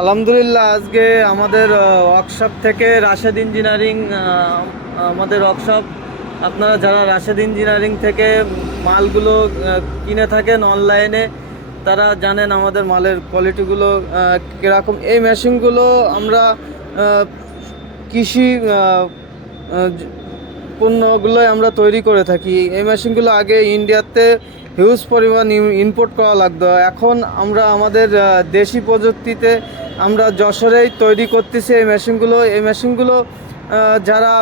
আলহামদুলিল্লাহ, আজকে আমাদের ওয়ার্কশপ থেকে রাশেদ ইঞ্জিনিয়ারিং আমাদের ওয়ার্কশপ আপনারা যারা রাশেদ ইঞ্জিনিয়ারিং থেকে মালগুলো কিনে থাকেন অনলাইনে তারা জানেন আমাদের মালের কোয়ালিটিগুলো কীরকম। এই মেশিনগুলো আমরা কৃষি পণ্যগুলোই আমরা তৈরি করে থাকি। এই মেশিনগুলো আগে ইন্ডিয়াতে হিউজ পরিমাণ ইম্পোর্ট করা লাগতো। এখন আমরা আমাদের দেশি প্রযুক্তিতে আমরা যশোরেই তৈরি করতেছি এই মেশিনগুলো। এই মেশিনগুলো যারা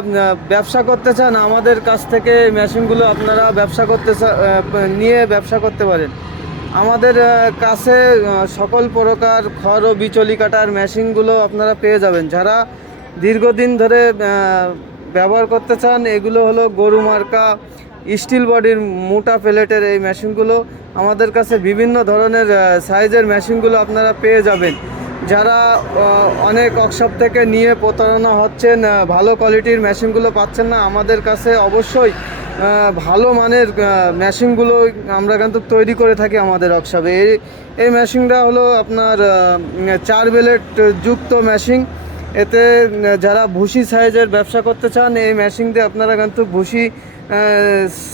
ব্যবসা করতে চান, আমাদের কাছ থেকে এই মেশিনগুলো আপনারা ব্যবসা করতে নিয়ে ব্যবসা করতে পারেন। আমাদের কাছে সকল প্রকার খড় ও বিচলি কাটার মেশিনগুলো আপনারা পেয়ে যাবেন। যারা দীর্ঘদিন ধরে ব্যবহার করতে চান, এগুলো হলো গরু মার্কা, স্টিল বডির মোটা প্লেটের এই মেশিনগুলো। আমাদের কাছে বিভিন্ন ধরনের সাইজের মেশিনগুলো আপনারা পেয়ে যাবেন। যারা অনেক ওয়ার্কশপ থেকে নিয়ে প্রতারণা হচ্ছেন ভালো কোয়ালিটির মেশিনগুলো পাচ্ছেন না, আমাদের কাছে অবশ্যই ভালো মানের মেশিনগুলো আমরা কিন্তু তৈরি করে থাকি আমাদের ওয়ার্কশপে। এই এই মেশিনটা হলো আপনার চার বেলেট যুক্ত মেশিন। এতে যারা ভুসি সাইজের ব্যবসা করতে চান, এই মেশিন দিয়ে আপনারা কিন্তু ভুসি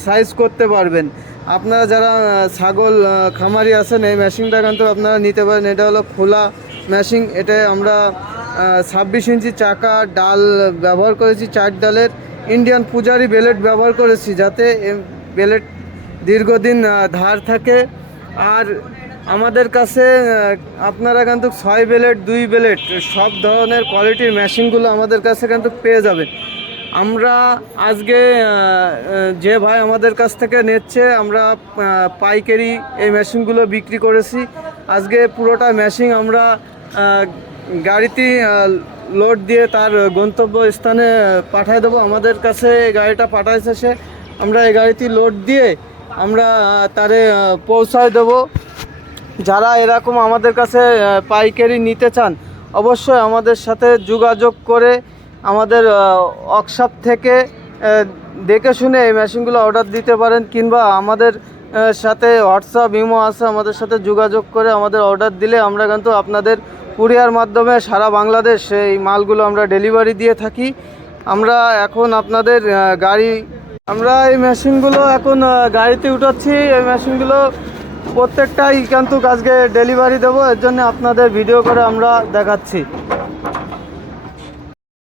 সাইজ করতে পারবেন। আপনারা যারা ছাগল খামারি আছেন, এই মেশিনটা কিন্তু আপনারা নিতে পারেন। এটা হলো খোলা মেশিন এটা আমরা ছাব্বিশ ইঞ্চি চাকা ডাল ব্যবহার করেছি, চার ডালের। ইন্ডিয়ান পূজারি বেলেট ব্যবহার করেছি যাতে বেলেট দীর্ঘদিন ধার থাকে। আর আমাদের কাছে আপনারা কিন্তু ছয় বেলেট, দুই বেলেট, সব ধরনের কোয়ালিটির মেশিনগুলো আমাদের কাছে কিন্তু পেয়ে যাবেন। আমরা আজকে যে ভাই আমাদের কাছ থেকে নিচ্ছে, আমরা পাইকারি এই মেশিনগুলো বিক্রি করেছি। আজকে পুরোটা মেশিন আমরা গাড়িতে লোড দিয়ে তার গন্তব্য স্থানে পাঠিয়ে দেবো। আমাদের কাছে গাড়িটা পাঠাইছে সে। আমরা এই গাড়িটি লোড দিয়ে আমরা তারে পৌঁছায় দেবো। যারা এরকম আমাদের কাছে পাইকারি নিতে চান, অবশ্যই আমাদের সাথে যোগাযোগ করে আমাদের ওয়ার্কশপ থেকে দেখে শুনে এই মেশিনগুলো অর্ডার দিতে পারেন, কিংবা আমাদের সাথে হোয়াটসঅ্যাপ, ইমো আছে, আমাদের সাথে যোগাযোগ করে আমাদের অর্ডার দিলে আমরা কিন্তু আপনাদের কুরিয়ার মাধ্যমে সারা বাংলাদেশ এই মালগুলো আমরা ডেলিভারি দিয়ে থাকি। আমরা এখন আপনাদের গাড়ি, আমরা এই মেশিনগুলো এখন গাড়িতে উঠাচ্ছি। এই মেশিনগুলো প্রত্যেকটাই কিন্তু আজকে ডেলিভারি দেবো। এর জন্য আপনাদের ভিডিও করে আমরা দেখাচ্ছি।